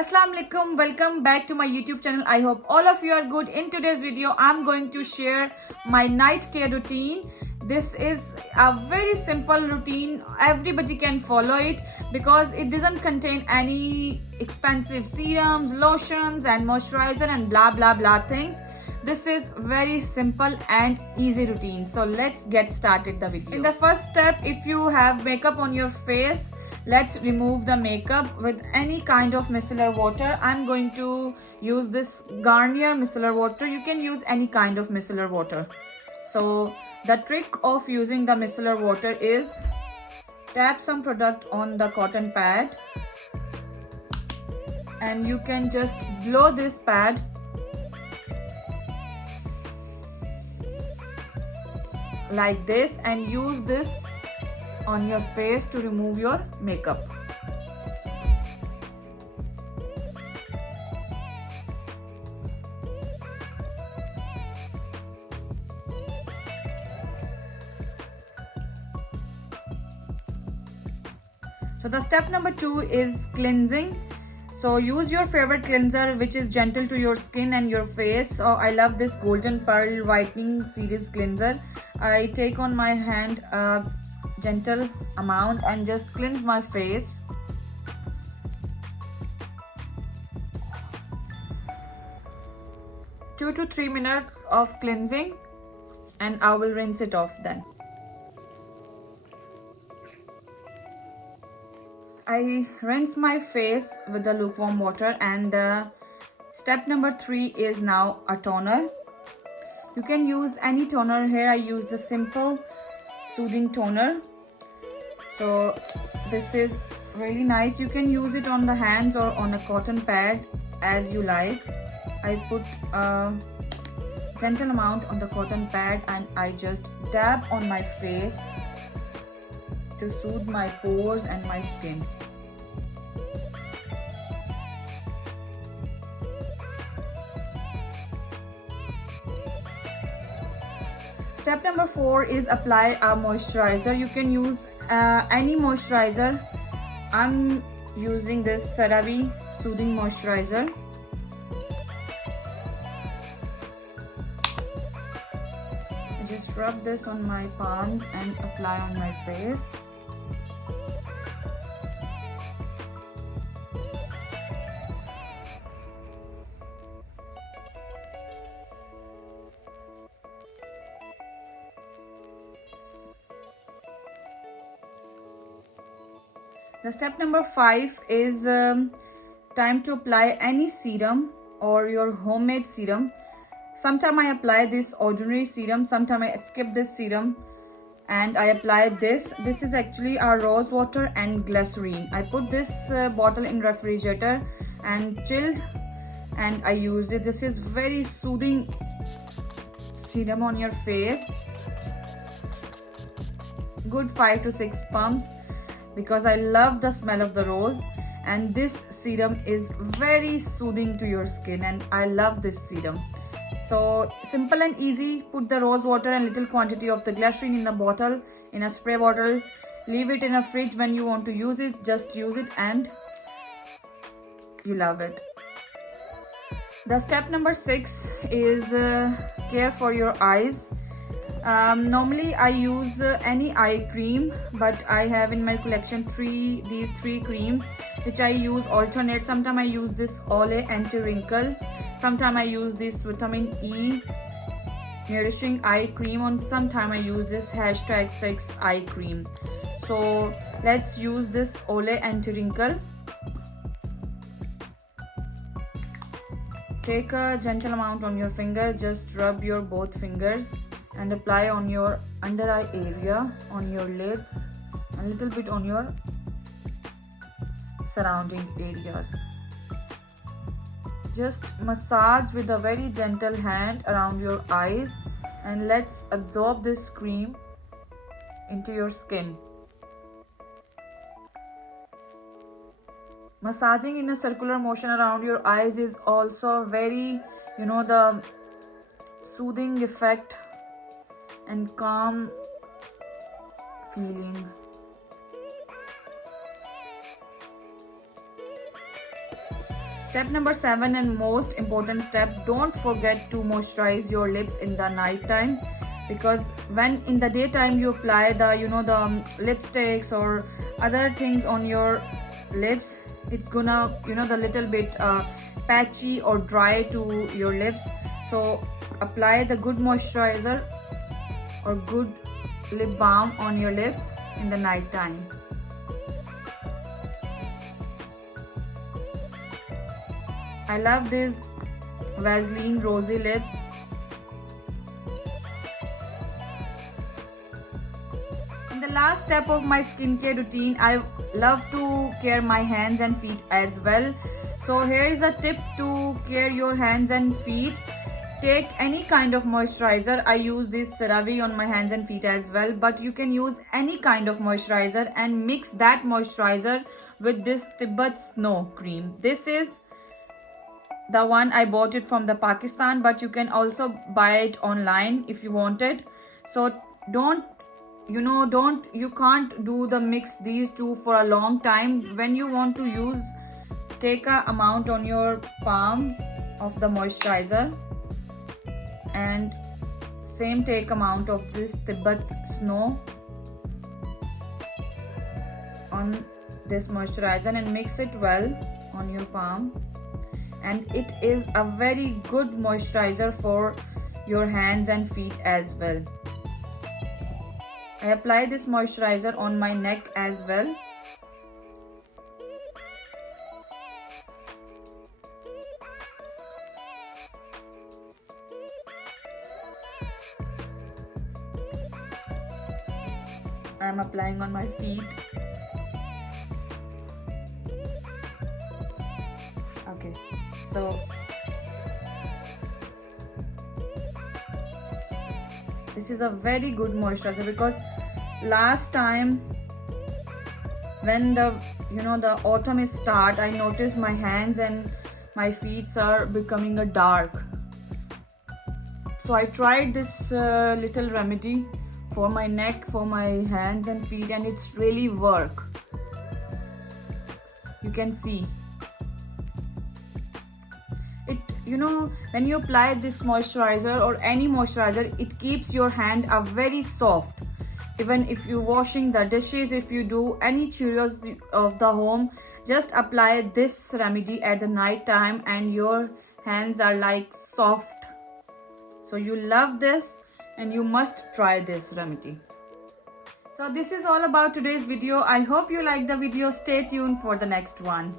Assalamu alaikum, welcome back to my YouTube channel. I hope all of you are good. In today's video I'm going to share my night care routine. This is a very simple routine, everybody can follow it because it doesn't contain any expensive serums, lotions and moisturizer and blah blah blah things. This is very simple and easy routine. So let's get started the video. In the first step, if you have makeup on your face, let's remove the makeup with any kind of micellar water. I'm going to use this Garnier micellar water. You can use any kind of micellar water. So the trick of using the micellar water is tap some product on the cotton pad and you can just blow this pad like this and use this on your face to remove your makeup. So the step number 2 is cleansing. So use your favorite cleanser which is gentle to your skin and your face. So I love this Golden Pearl Whitening Series cleanser. I take on my hand gentle amount and just cleanse my face. Two to 3 minutes of cleansing and I will rinse it off then. I rinse my face with the lukewarm water and step number 3 is now a toner. You can use any toner. Here I use the simple soothing toner. So this is really nice. You can use it on the hands or on a cotton pad as you like. I put a gentle amount on the cotton pad and I just dab on my face to soothe my pores and my skin. Step number 4 is apply a moisturizer. You can use any moisturizer. I'm using this CeraVe Soothing Moisturizer. I just rub this on my palm and apply on my face. The step number 5 is time to apply any serum or your homemade serum. Sometimes I apply this ordinary serum, sometimes I skip this serum and I apply this. This is actually a rose water and glycerine. I put this bottle in refrigerator and chilled and I use it. This is very soothing serum on your face. Good 5 to 6 pumps. Because I love the smell of the rose and this serum is very soothing to your skin and I love this serum. So simple and easy. Put the rose water and little quantity of the glycerine in the bottle, in a spray bottle. Leave it in a fridge. When you want to use it, just use it and you love it. The step number 6 is care for your eyes. Normally I use any eye cream, but I have in my collection these three creams which I use alternate. Sometimes I use this Olay Anti-Wrinkle, sometimes I use this Vitamin E Nourishing Eye Cream, and sometimes I use this #6 eye cream. So let's use this Olay Anti-Wrinkle. Take a gentle amount on your finger, just rub your both fingers and apply on your under eye area, on your lids, a little bit on your surrounding areas. Just massage with a very gentle hand around your eyes and let's absorb this cream into your skin. Massaging in a circular motion around your eyes is also very, the soothing effect and calm feeling. Step number 7 and most important step, don't forget to moisturize your lips in the night time, because when in the daytime you apply the the lipsticks or other things on your lips, it's gonna the little bit patchy or dry to your lips. So apply the good moisturizer or good lip balm on your lips in the night time. I love this Vaseline Rosy Lip. In the last step of my skincare routine, I love to care my hands and feet as well. So here is a tip to care your hands and feet. Take any kind of moisturizer. I use this CeraVe on my hands and feet as well, but you can use any kind of moisturizer and mix that moisturizer with this Tibet Snow Cream. This is the one I bought it from the Pakistan, but you can also buy it online if you want it. So you can't do the mix these two for a long time. When you want to use, take a amount on your palm of the moisturizer and same take amount of this Tibet Snow on this moisturizer and mix it well on your palm. And it is a very good moisturizer for your hands and feet as well. I apply this moisturizer on my neck as well. I'm applying on my feet. Okay, so this is a very good moisturizer, because last time when the autumn is start, I noticed my hands and my feet are becoming a dark. So I tried this little remedy for my neck, for my hands and feet, and it's really work. You can see it, when you apply this moisturizer or any moisturizer, it keeps your hand very soft. Even if you're washing the dishes, if you do any chores of the home, just apply this remedy at the night time and your hands are like soft. So you love this and you must try this remedy. So this is all about today's video. I hope you like the video. Stay tuned for the next one.